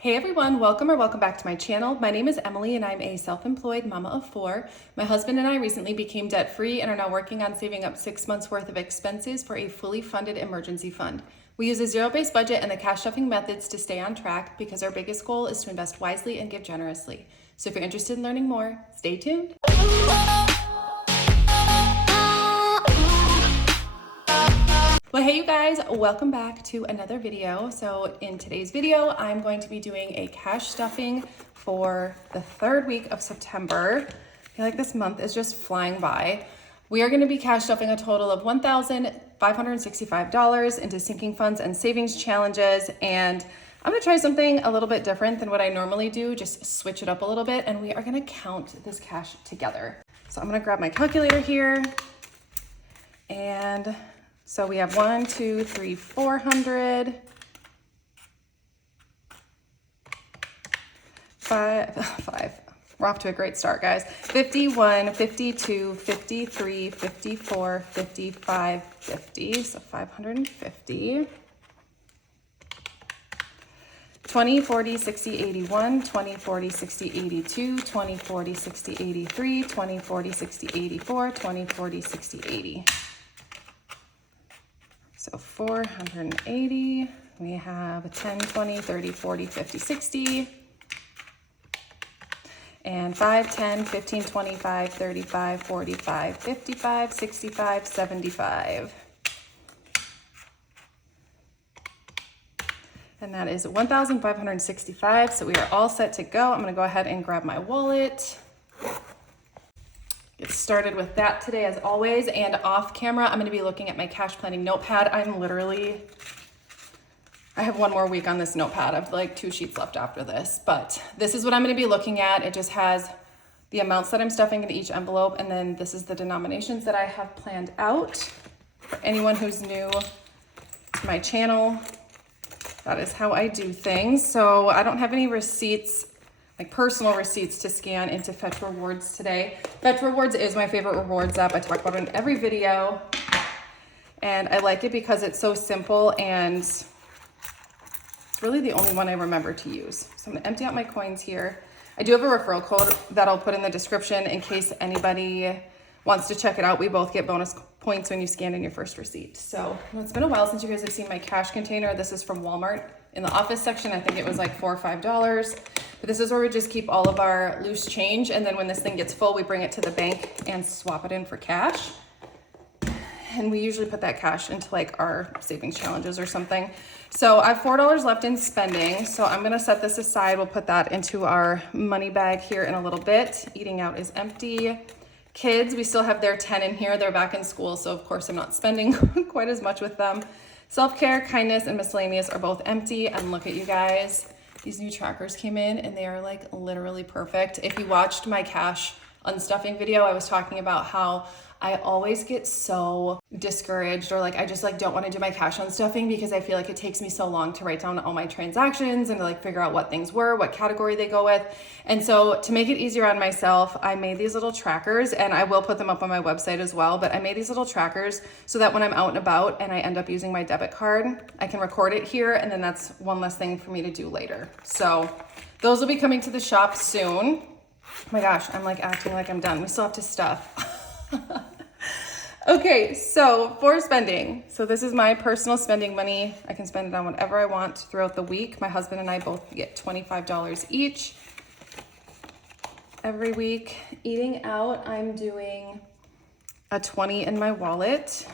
Hey everyone, welcome or welcome back to my channel. My name is Emily and I'm a self-employed mama of 4. My husband and I recently became debt-free and are now working on saving up 6 months worth of expenses for a fully funded emergency fund. We use a zero-based budget and the cash stuffing methods to stay on track because our biggest goal is to invest wisely and give generously. So if you're interested in learning more, stay tuned. Well, hey you guys, welcome back to another video. So in today's video, I'm going to be doing a cash stuffing for the 3rd week of September. I feel like this month is just flying by. We are going to be cash stuffing a total of $1,565 into sinking funds and savings challenges. And I'm going to try something a little bit different than what I normally do, just switch it up a little bit. And we are going to count this cash together. So I'm going to grab my calculator here. And so we have 1, 2, 3, 400, 5. We're off to a great start, guys. 51, 52, 53, 54, 55, 50. So 550. 20, 40, 60, 81, 20, 40, 60, 82, 20, 40, 60, 83, 20, 40, 60, 84, 20, 40, 60, 80. So 480, we have 10, 20, 30, 40, 50, 60, and 5, 10, 15, 25, 35, 45, 55, 65, 75. And that is 1,565, so we are all set to go. I'm gonna go ahead and grab my wallet. Get started with that today as always, and off camera I'm going to be looking at my cash planning notepad. I have one more week on this notepad. I have like 2 sheets left after this, but this is what I'm going to be looking at. It just has the amounts that I'm stuffing into each envelope, and then this is the denominations that I have planned out. For anyone who's new to my channel, that is how I do things. So I don't have any receipts, like personal receipts, to scan into Fetch Rewards today. Fetch Rewards is my favorite rewards app. I talk about it in every video. And I like it because it's so simple and it's really the only one I remember to use. So I'm gonna empty out my coins here. I do have a referral code that I'll put in the description in case anybody wants to check it out. We both get bonus points when you scan in your first receipt. So it's been a while since you guys have seen my cash container. This is from Walmart. In the office section, I think it was like $4 or $5. But this is where we just keep all of our loose change. And then when this thing gets full, we bring it to the bank and swap it in for cash. And we usually put that cash into like our savings challenges or something. So I have $4 left in spending. So I'm gonna set this aside. We'll put that into our money bag here in a little bit. Eating out is empty. Kids, we still have their 10 in here. They're back in school. So of course I'm not spending quite as much with them. Self-care, kindness, and miscellaneous are both empty. And look at you guys. These new trackers came in and they are like literally perfect. If you watched my cash unstuffing video, I was talking about how I always get so discouraged, or like I just like don't want to do my cash unstuffing because I feel like it takes me so long to write down all my transactions and to like figure out what things were, what category they go with. And so to make it easier on myself, I made these little trackers, and I will put them up on my website as well, but I made these little trackers so that when I'm out and about and I end up using my debit card, I can record it here, and then that's one less thing for me to do later. So those will be coming to the shop soon. Oh my gosh, I'm like acting like I'm done. We still have to stuff. Okay, so for spending, so this is my personal spending money. I can spend it on whatever I want throughout the week. My husband and I both get $25 each every week. Eating out, I'm doing a 20 in my wallet.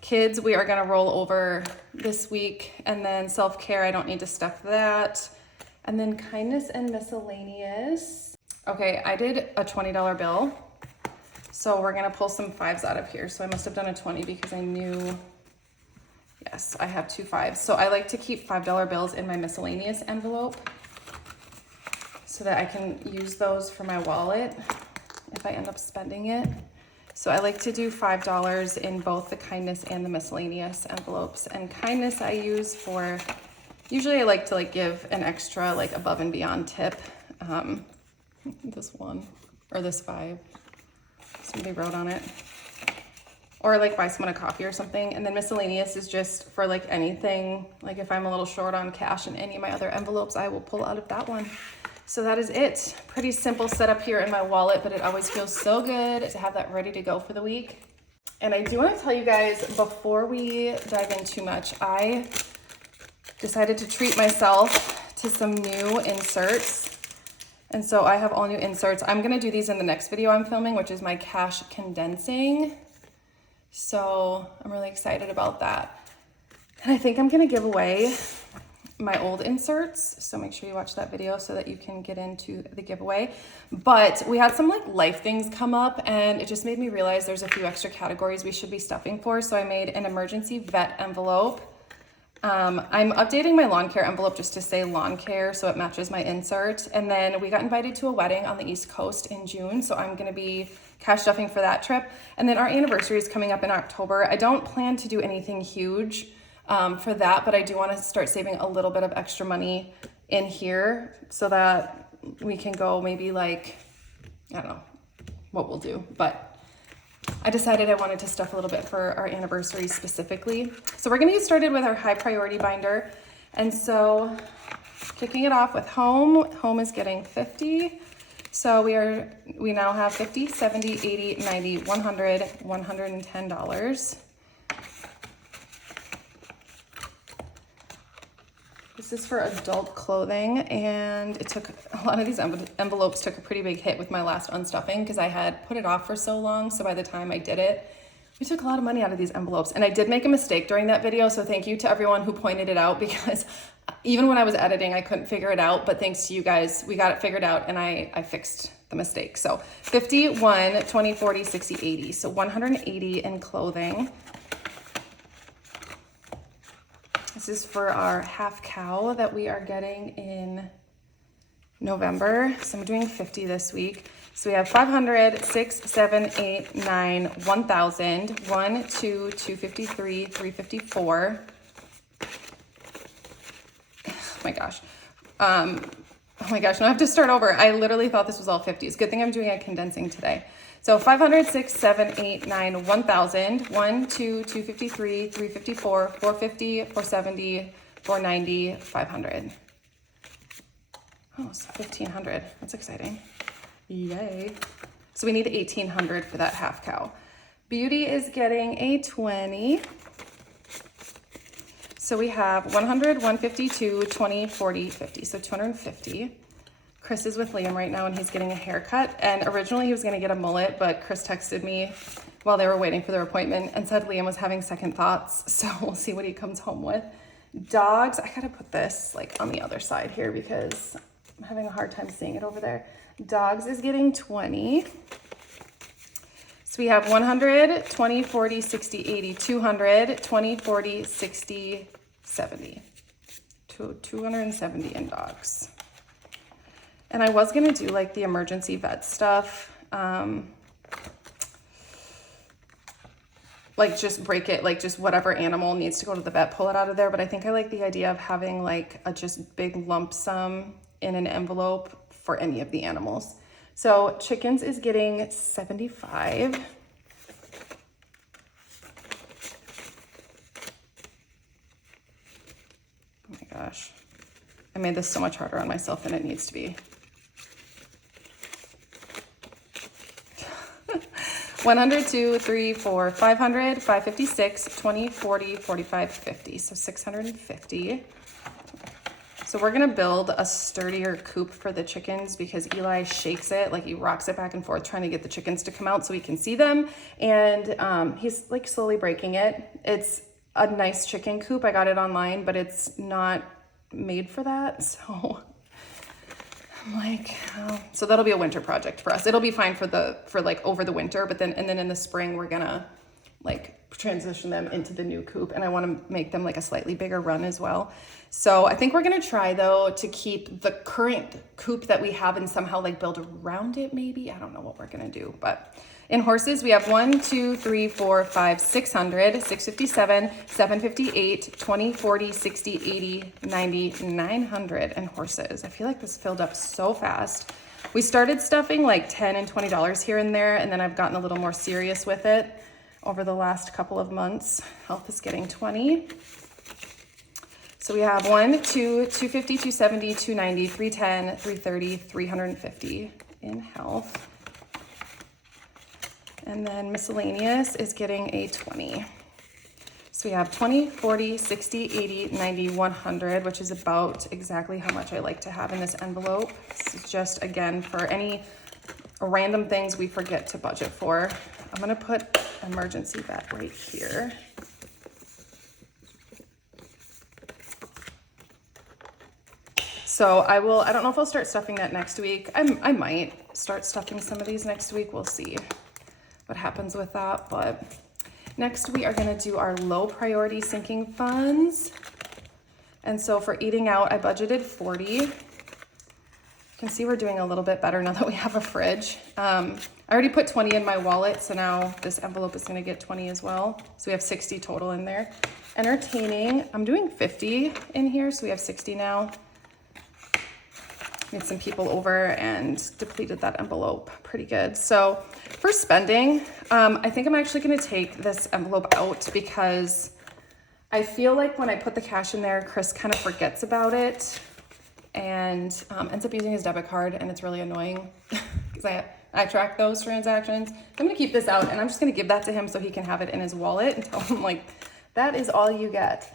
Kids, we are gonna roll over this week. And then self-care, I don't need to stuff that. And then kindness and miscellaneous. Okay, I did a $20 bill. So we're gonna pull some 5s out of here. So I must have done a 20 because I knew, yes, I have 2 5s. So I like to keep $5 bills in my miscellaneous envelope so that I can use those for my wallet if I end up spending it. So I like to do $5 in both the kindness and the miscellaneous envelopes. And kindness I use for, usually I like to like give an extra like above and beyond tip. This one, or this 5, somebody wrote on it. or like buy someone a coffee or something. And then miscellaneous is just for like anything, like if I'm a little short on cash in any of my other envelopes, I will pull out of that one. So that is it. Pretty simple setup here in my wallet, but it always feels so good to have that ready to go for the week. And I do want to tell you guys, before we dive in too much, I decided to treat myself to some new inserts. And so I have all new inserts. I'm going to do these in the next video I'm filming, which is my cash condensing. So I'm really excited about that. And I think I'm going to give away my old inserts. So make sure you watch that video so that you can get into the giveaway. But we had some like life things come up and it just made me realize there's a few extra categories we should be stuffing for. So I made an emergency vet envelope. I'm updating my lawn care envelope just to say lawn care so it matches my insert. And then we got invited to a wedding on the East Coast in June. So I'm going to be cash stuffing for that trip. And then our anniversary is coming up in October. I don't plan to do anything huge for that, but I do want to start saving a little bit of extra money in here so that we can go maybe like, I don't know what we'll do, but I decided I wanted to stuff a little bit for our anniversary specifically. So we're going to get started with our high priority binder. And so kicking it off with home. Home is getting 50. So we now have 50, 70, 80, 90, 100, $110. This is for adult clothing, and it took a lot of these envelopes took a pretty big hit with my last unstuffing because I had put it off for so long. So by the time I did it, we took a lot of money out of these envelopes, and I did make a mistake during that video. So thank you to everyone who pointed it out, because even when I was editing, I couldn't figure it out. But thanks to you guys, we got it figured out, and I fixed the mistake. So 50, 1, 20, 40, 60, 80. So 180 in clothing. This is for our half cow that we are getting in November. So I'm doing 50 this week. So we have 500, 6, 7, 8, 9, 1,000, 1, 2, 253, 354. Oh my gosh. Oh my gosh, now I have to start over. I literally thought this was all 50s. Good thing I'm doing a condensing today. So 500, 6, 7, 8, 9, 1,000, 1, 2, 253, 354, 450, 470, 490, 500. Oh, it's 1,500. That's exciting. Yay. So we need 1,800 for that half cow. Beauty is getting a 20. So we have 100, 152, 20, 40, 50. So 250. Chris is with Liam right now and he's getting a haircut. And originally he was gonna get a mullet, but Chris texted me while they were waiting for their appointment and said Liam was having second thoughts. So we'll see what he comes home with. Dogs, I gotta put this like on the other side here because I'm having a hard time seeing it over there. Dogs is getting 20. So we have 100, 20, 40, 60, 80, 200, 20, 40, 60, 70. 270 in dogs. And I was gonna do like the emergency vet stuff. Like just break it, like just whatever animal needs to go to the vet, pull it out of there. But I think I like the idea of having like a just big lump sum in an envelope for any of the animals. So chickens is getting 75. Oh my gosh. I made this so much harder on myself than it needs to be. 100, 2, 3, 4, 500, 556, 20, 40, 45, 50. So 650. So we're gonna build a sturdier coop for the chickens because Eli shakes it, like he rocks it back and forth trying to get the chickens to come out so we can see them. And he's like slowly breaking it. It's a nice chicken coop. I got it online, but it's not made for that. So I'm like, oh. So that'll be a winter project for us. It'll be fine for like over the winter, but then in the spring we're gonna like transition them into the new coop, and I want to make them like a slightly bigger run as well. So I think we're gonna try though to keep the current coop that we have and somehow like build around it maybe. I don't know what we're gonna do, but in horses we have 1, 2, 3, 4, 5, 600, 657, 758, 20, 40, 60, 80, 90, 900 in horses. I feel like this filled up so fast. We started stuffing like $10 and $20 here and there, and then I've gotten a little more serious with it over the last couple of months. Health is getting 20. So we have 1, 2, 250, 270, 290, 310, 330, 350 in health. And then miscellaneous is getting a 20. So we have 20, 40, 60, 80, 90, 100, which is about exactly how much I like to have in this envelope. This is just, again, for any random things we forget to budget for. I'm gonna put emergency vet right here. So I don't know if I'll start stuffing that next week. I might start stuffing some of these next week. We'll see what happens with that. But next we are gonna do our low priority sinking funds. And so for eating out, I budgeted 40. You can see we're doing a little bit better now that we have a fridge. I already put 20 in my wallet, so now this envelope is gonna get 20 as well. So we have 60 total in there. Entertaining, I'm doing 50 in here, so we have 60 now. Made some people over and depleted that envelope pretty good. So for spending, I think I'm actually gonna take this envelope out because I feel like when I put the cash in there, Chris kind of forgets about it and ends up using his debit card, and it's really annoying because I track those transactions. I'm gonna keep this out and I'm just gonna give that to him so he can have it in his wallet and tell him like, that is all you get.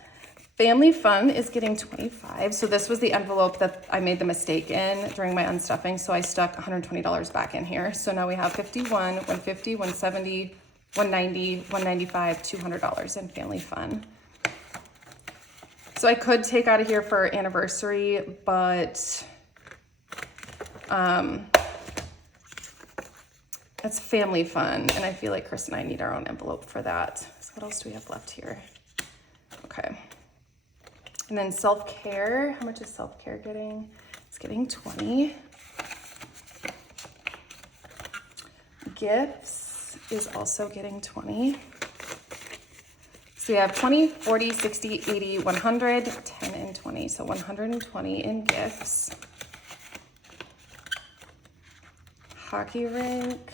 Family fun is getting 25. So this was the envelope that I made the mistake in during my unstuffing. So I stuck $120 back in here. So now we have 51, 150, 170, 190, 195, $200 in family fun. So I could take out of here for anniversary, but it's family fun. And I feel like Chris and I need our own envelope for that. So what else do we have left here? Okay. And then self-care, how much is self-care getting? It's getting 20. Gifts is also getting 20. So we have 20, 40, 60, 80, 100, 10, and 20. So 120 in gifts. Hockey rink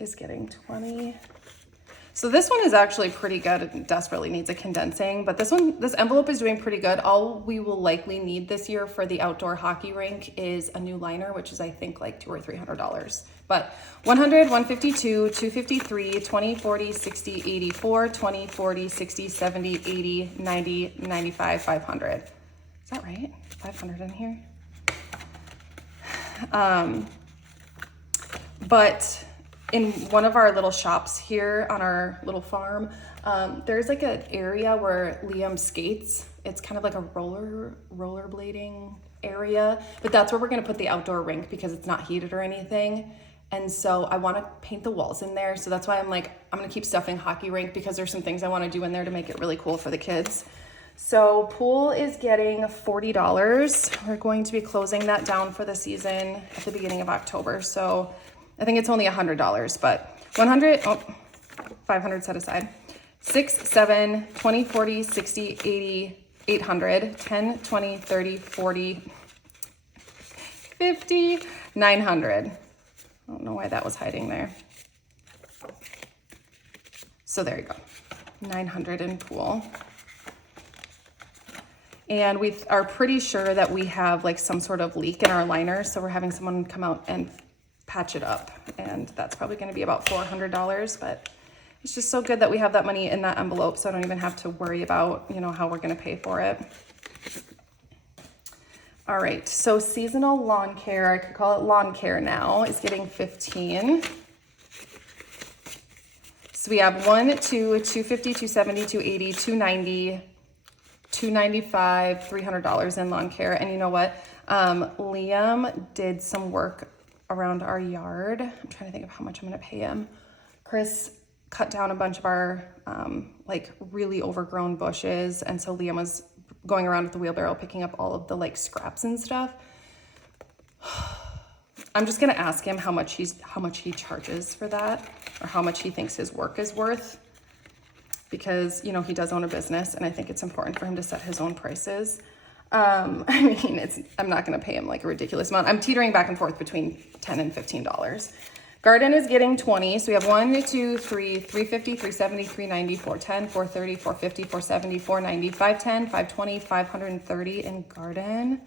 is getting 20. So this one is actually pretty good. It desperately needs a condensing, but this envelope is doing pretty good. All we will likely need this year for the outdoor hockey rink is a new liner, which is I think like $200 or $300. But 100, 152, 253, 20, 40, 60, 84, 20, 40, 60, 70, 80, 90, 95, 500. Is that right? 500 in here? But in one of our little shops here on our little farm, there's like an area where Liam skates. It's kind of like a rollerblading area, but that's where we're gonna put the outdoor rink because it's not heated or anything. And so I wanna paint the walls in there. So that's why I'm gonna keep stuffing hockey rink because there's some things I wanna do in there to make it really cool for the kids. So pool is getting $40. We're going to be closing that down for the season at the beginning of October. So I think it's only $100, but 500 set aside. 6, 7, 20, 40, 60, 80, 800, 10, 20, 30, 40, 50, 900. I don't know why that was hiding there. So there you go, 900 in pool. And we are pretty sure that we have like some sort of leak in our liner. So we're having someone come out and patch it up. And that's probably gonna be about $400, but it's just so good that we have that money in that envelope so I don't even have to worry about, you know, how we're gonna pay for it. All right, so seasonal lawn care, I could call it lawn care now, is getting 15. So we have 1, 2, 250, 270, 280, 290, 295, $300 in lawn care. And you know what? Liam did some work around our yard. I'm trying to think of how much I'm gonna pay him. Chris cut down a bunch of our like really overgrown bushes, and so Liam was going around with the wheelbarrow picking up all of the like scraps and stuff. I'm just gonna ask him how much he charges for that, or how much he thinks his work is worth, because you know he does own a business, and I think it's important for him to set his own prices. I mean, I'm not gonna pay him like a ridiculous amount. I'm teetering back and forth between $10 and $15. Garden is getting 20. So we have 1, 2, 3, 350, 370, 390, 410, 430, 450, 470, 490, 510, 520, 530 in garden.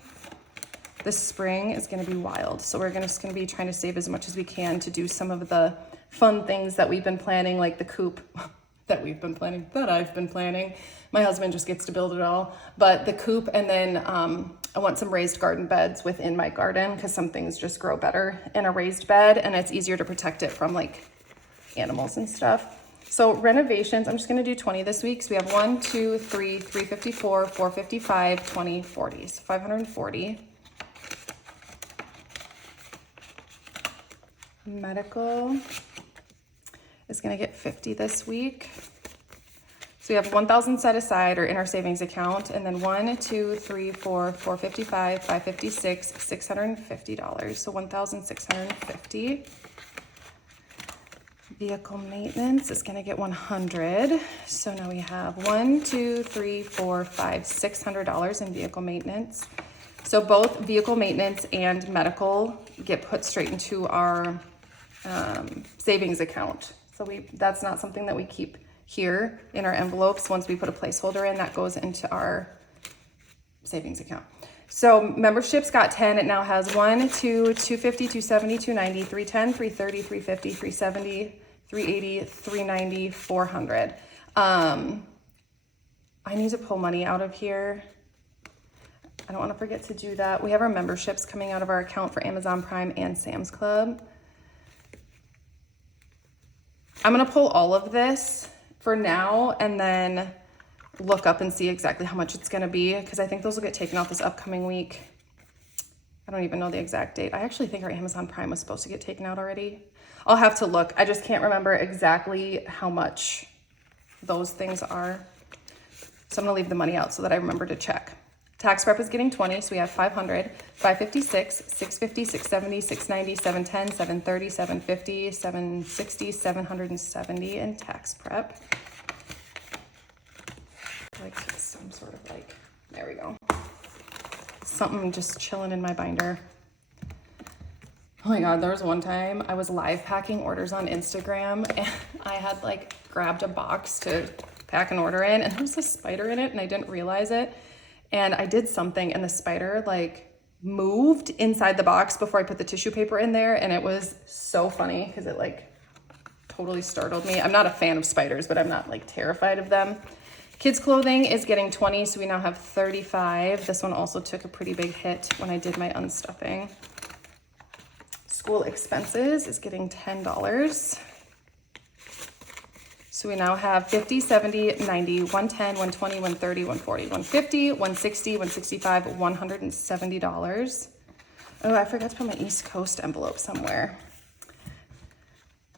This spring is going to be wild. So we're just going to be trying to save as much as we can to do some of the fun things that we've been planning, like the coop that I've been planning. My husband just gets to build it all. But the coop, and then I want some raised garden beds within my garden because some things just grow better in a raised bed and it's easier to protect it from like animals and stuff. So renovations, I'm just gonna do 20 this week. So we have 1, 2, 3, 354, 455, 20, 40. So 540. Medical is gonna get 50 this week. So we have 1,000 set aside or in our savings account, and then 1, 2, 3, 4, 455, 556, $650. So 1,650. Vehicle maintenance is gonna get 100. So now we have 1, 2, 3, 4, 5, $600 in vehicle maintenance. So both vehicle maintenance and medical get put straight into our savings account. So that's not something that we keep here in our envelopes. Once we put a placeholder in, that goes into our savings account. So memberships got 10. It now has 1, 2, 250, 270, 290, 310, 330, 350, 370, 380, 390, 400. I need to pull money out of here. I don't want to forget to do that. We have our memberships coming out of our account for Amazon Prime and Sam's Club. I'm going to pull all of this for now and then look up and see exactly how much it's going to be, because I think those will get taken off this upcoming week. I don't even know the exact date. I actually think our Amazon Prime was supposed to get taken out already. I'll have to look. I just can't remember exactly how much those things are. So I'm going to leave the money out so that I remember to check. Tax prep is getting 20, so we have 500, 556, 650, 670, 690, 710, 730, 750, 760, 770 in tax prep. Like some sort of like, there we go. Something just chilling in my binder. Oh my God, there was one time I was live packing orders on Instagram and I had like grabbed a box to pack an order in and there was a spider in it and I didn't realize it. And I did something and the spider like moved inside the box before I put the tissue paper in there. And it was so funny because it like totally startled me. I'm not a fan of spiders, but I'm not like terrified of them. Kids clothing is getting 20, so we now have 35. This one also took a pretty big hit when I did my unstuffing. School expenses is getting $10. So we now have 50, 70, 90, 110, 120, 130, 140, 150, 160, 165, $170. Oh, I forgot to put my East Coast envelope somewhere.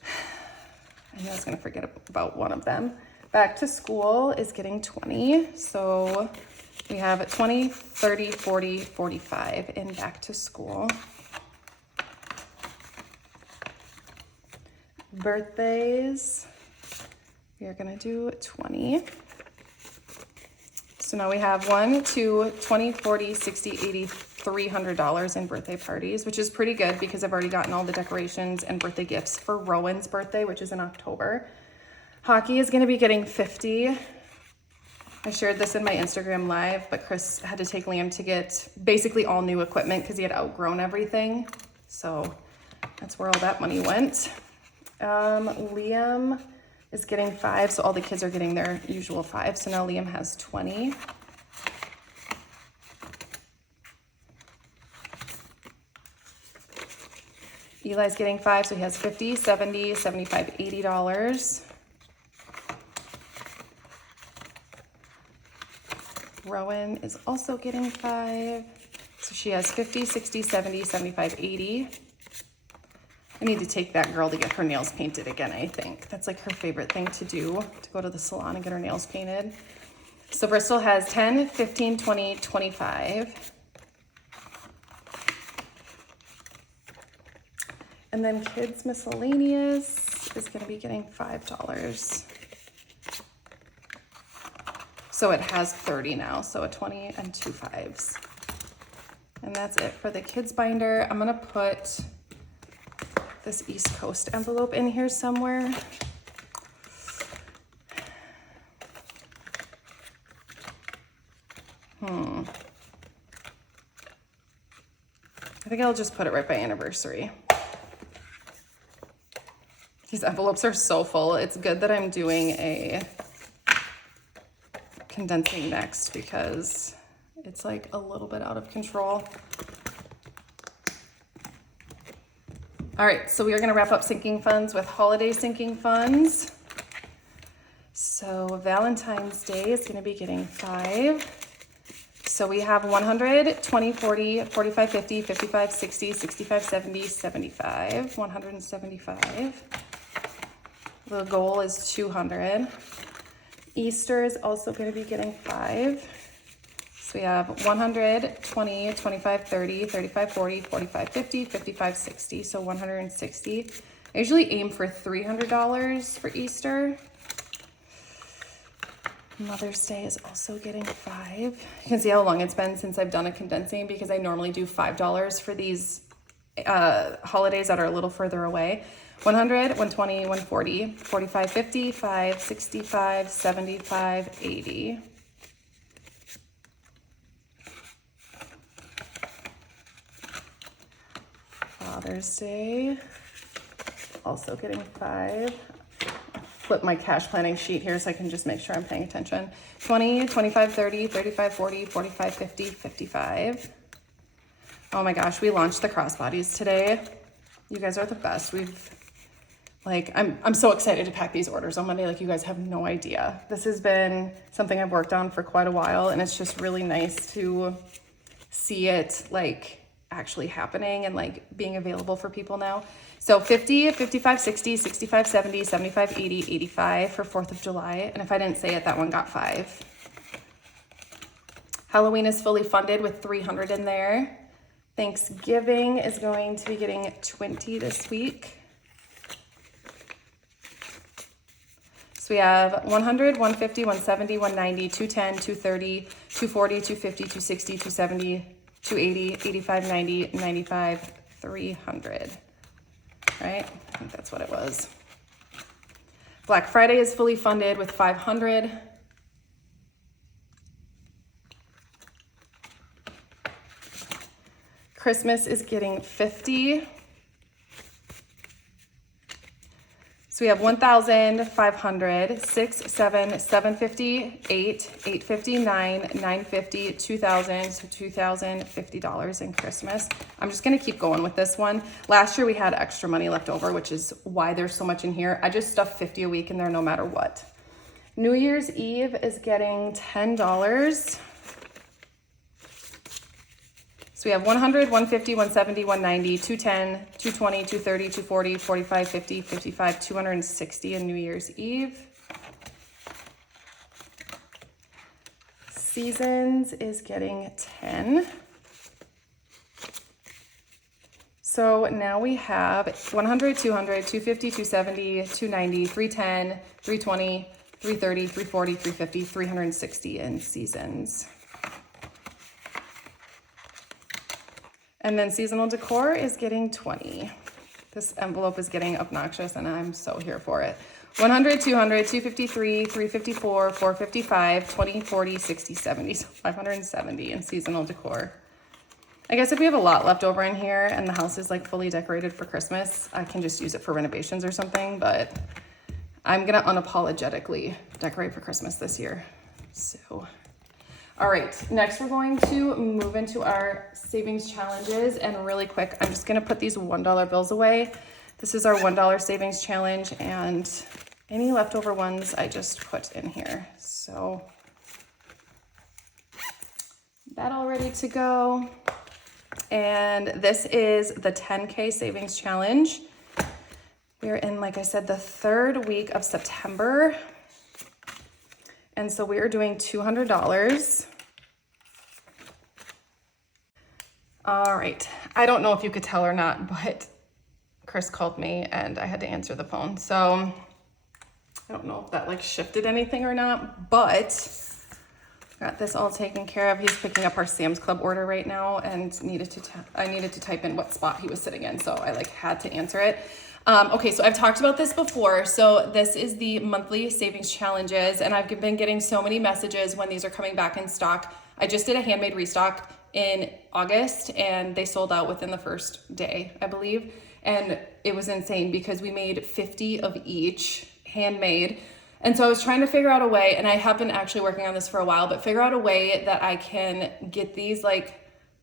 I know I was gonna forget about one of them. Back to school is getting 20. So we have 20, 30, 40, 45 in back to school. Birthdays. We are gonna do 20. So now we have 1, 2, 20, 40, 60, 80, $300 in birthday parties, which is pretty good because I've already gotten all the decorations and birthday gifts for Rowan's birthday, which is in October. Hockey is gonna be getting 50. I shared this in my Instagram live, but Chris had to take Liam to get basically all new equipment because he had outgrown everything. So that's where all that money went. Liam is getting 5, so all the kids are getting their usual 5. So now Liam has 20. Eli's getting 5, so he has 50, 70, 75, $80. Rowan is also getting 5. So she has 50, 60, 70, 75, 80. I need to take that girl to get her nails painted again, I think. That's like her favorite thing to do, to go to the salon and get her nails painted. So Bristol has 10, 15, 20, 25. And then kids miscellaneous is gonna be getting $5. So it has 30 now, so a 20 and 2 5s. And that's it for the kids binder. I'm gonna put this East Coast envelope in here somewhere. I think I'll just put it right by anniversary. These envelopes are so full. It's good that I'm doing a condensing next because it's like a little bit out of control. All right, so we are gonna wrap up sinking funds with holiday sinking funds. So Valentine's Day is gonna be getting 5. So we have 100, 20, 40, 45, 50, 55, 60, 65, 70, 75, 175. The goal is 200. Easter is also going to be getting 5. So we have 100, 20, 25, 30, 35, 40, 45, 50, 55, 60. So 160. I usually aim for $300 for Easter. Mother's Day is also getting 5. You can see how long it's been since I've done a condensing because I normally do $5 for these holidays that are a little further away. 100, 120, 140, 45, 50, 5, 65, 75, 80. Father's Day, also getting 5. Flip my cash planning sheet here so I can just make sure I'm paying attention. 20, 25, 30, 35, 40, 45, 50, 55. Oh my gosh, we launched the crossbodies today. You guys are the best. I'm so excited to pack these orders on Monday. Like, you guys have no idea. This has been something I've worked on for quite a while, and it's just really nice to see it like actually happening and like being available for people now. So 50, 55, 60, 65, 70, 75, 80, 85 for 4th of July. And if I didn't say it, that one got 5. Halloween is fully funded with 300 in there. Thanksgiving is going to be getting 20 this week. So we have 100, 150, 170, 190, 210, 230, 240, 250, 260, 270, 280, 85, 90, 95, 300. Right? I think that's what it was. Black Friday is fully funded with 500. Christmas is getting 50. So we have 1,500, 6, 7, 750, 8, 850, 9, 950, 2,000, so $2,050 in Christmas. I'm just gonna keep going with this one. Last year we had extra money left over, which is why there's so much in here. I just stuffed 50 a week in there no matter what. New Year's Eve is getting $10. So we have 100, 150, 170, 190, 210, 220, 230, 240, 45, 50, 55, 260 in New Year's Eve. Seasons is getting 10. So now we have 100, 200, 250, 270, 290, 310, 320, 330, 340, 350, 360 in seasons. And then seasonal decor is getting 20. This envelope is getting obnoxious and I'm so here for it. 100, 200, 253, 354, 455, 20, 40, 60, 70, so 570 in seasonal decor. I guess if we have a lot left over in here and the house is like fully decorated for Christmas, I can just use it for renovations or something, but I'm gonna unapologetically decorate for Christmas this year, so. All right, next we're going to move into our savings challenges, and really quick, I'm just gonna put these $1 bills away. This is our $1 savings challenge, and any leftover ones I just put in here. So that all ready to go. And this is the 10K savings challenge. We're in, like I said, the 3rd week of September. And so we are doing $200. All right, I don't know if you could tell or not, but Chris called me and I had to answer the phone. So I don't know if that like shifted anything or not, but Got this all taken care of. He's picking up our Sam's Club order right now, and I needed to type in what spot he was sitting in, so I like had to answer it. Okay, so I've talked about this before. So this is the monthly savings challenges, and I've been getting so many messages when these are coming back in stock. I just did a handmade restock in August, and they sold out within the first day, I believe. And it was insane because we made 50 of each handmade. And so I was trying to figure out a way, and I have been actually working on this for a while, but figure out a way that I can get these like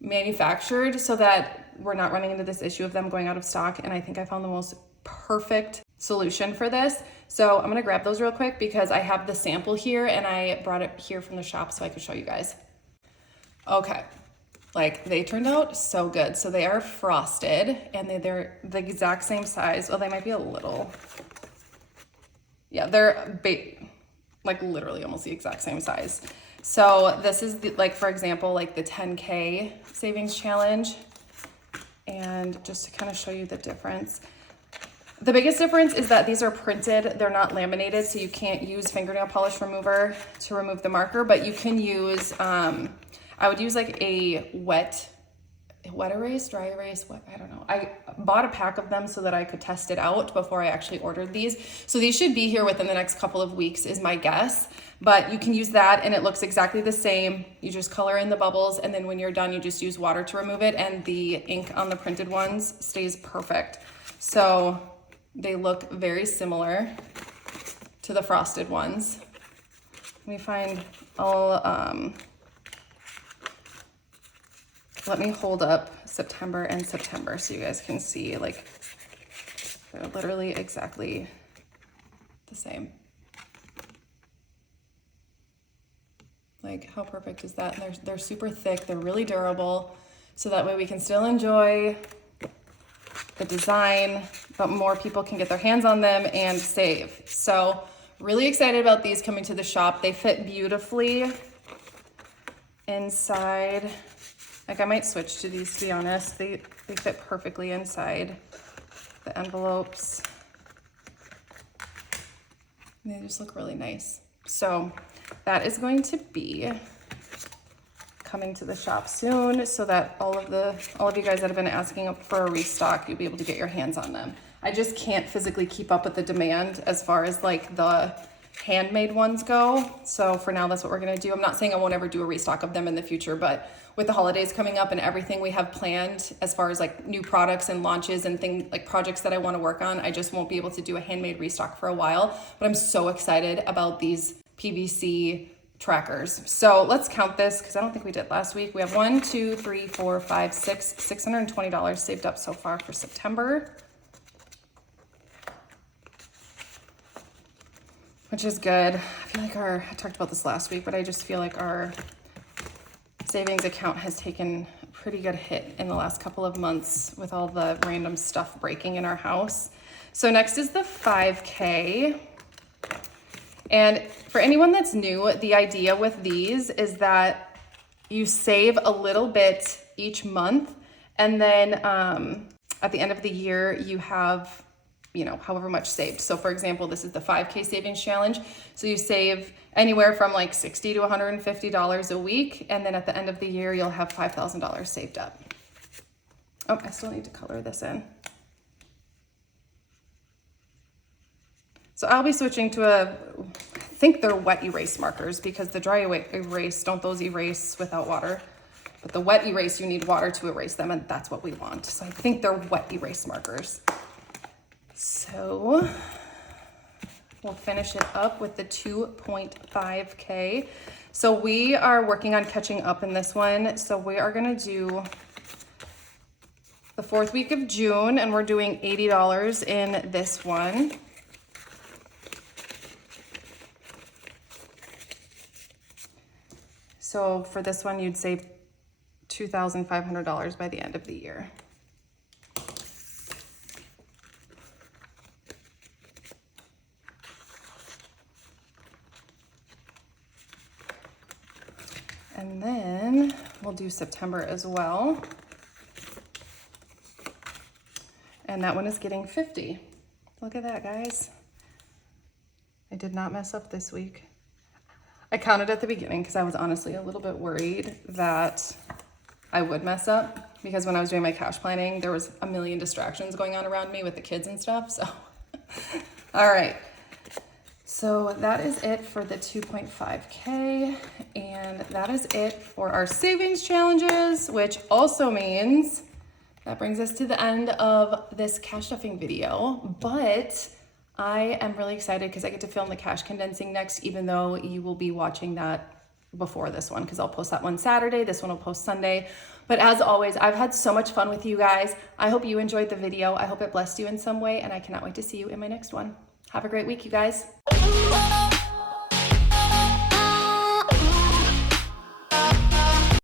manufactured so that we're not running into this issue of them going out of stock. And I think I found the most perfect solution for this. So I'm gonna grab those real quick because I have the sample here and I brought it here from the shop so I could show you guys. Okay, like they turned out so good. So they are frosted and they're the exact same size. Well, they might be a little, yeah, they're like literally almost the exact same size. So this is the, like, for example, like the 10K savings challenge. And just to kind of show you the difference. The biggest difference is that these are printed, they're not laminated, so you can't use fingernail polish remover to remove the marker, but you can use, I would use like a wet erase, dry erase, I don't know. I bought a pack of them so that I could test it out before I actually ordered these. So these should be here within the next couple of weeks is my guess, but you can use that and it looks exactly the same. You just color in the bubbles and then when you're done, you just use water to remove it and the ink on the printed ones stays perfect. So they look very similar to the frosted ones. Let me find let me hold up September and September so you guys can see, like, they're literally exactly the same. Like, how perfect is that? And they're super thick, they're really durable, so that way we can still enjoy the design, but more people can get their hands on them and save. So really excited about these coming to the shop. They fit beautifully inside. Like I might switch to these to be honest. They fit perfectly inside the envelopes. And they just look really nice. So that is going to be coming to the shop soon so that all of you guys that have been asking for a restock, you'll be able to get your hands on them. I just can't physically keep up with the demand as far as like the handmade ones go. So for now, that's what we're gonna do. I'm not saying I won't ever do a restock of them in the future, but with the holidays coming up and everything we have planned as far as like new products and launches and things like projects that I wanna work on, I just won't be able to do a handmade restock for a while, but I'm so excited about these PVC trackers. So let's count this because I don't think we did last week. We have 1, 2, 3, 4, 5, 6, $620 saved up so far for September, which is good. I feel like I talked about this last week, but I just feel like our savings account has taken a pretty good hit in the last couple of months with all the random stuff breaking in our house. So next is the 5K. And for anyone that's new, the idea with these is that you save a little bit each month. And then at the end of the year, you have, you know, however much saved. So for example, this is the 5K savings challenge. So you save anywhere from like $60 to $150 a week. And then at the end of the year, you'll have $5,000 saved up. Oh, I still need to color this in. So I'll be switching to I think they're wet erase markers because the dry erase, don't those erase without water? But the wet erase, you need water to erase them, and that's what we want. So I think they're wet erase markers. So we'll finish it up with the 2.5K. So we are working on catching up in this one. So we are gonna do the 4th week of June, and we're doing $80 in this one. So for this one, you'd save $2,500 by the end of the year. And then we'll do September as well. And that one is getting 50. Look at that, guys. I did not mess up this week. I counted at the beginning because I was honestly a little bit worried that I would mess up, because when I was doing my cash planning, there was a million distractions going on around me with the kids and stuff. So, all right. So that is it for the 2.5K, and that is it for our savings challenges, which also means that brings us to the end of this cash stuffing video. But I am really excited because I get to film the cash condensing next, even though you will be watching that before this one, because I'll post that one Saturday, this one will post Sunday. But as always, I've had so much fun with you guys. I hope you enjoyed the video. I hope it blessed you in some way, and I cannot wait to see you in my next one. Have a great week, you guys.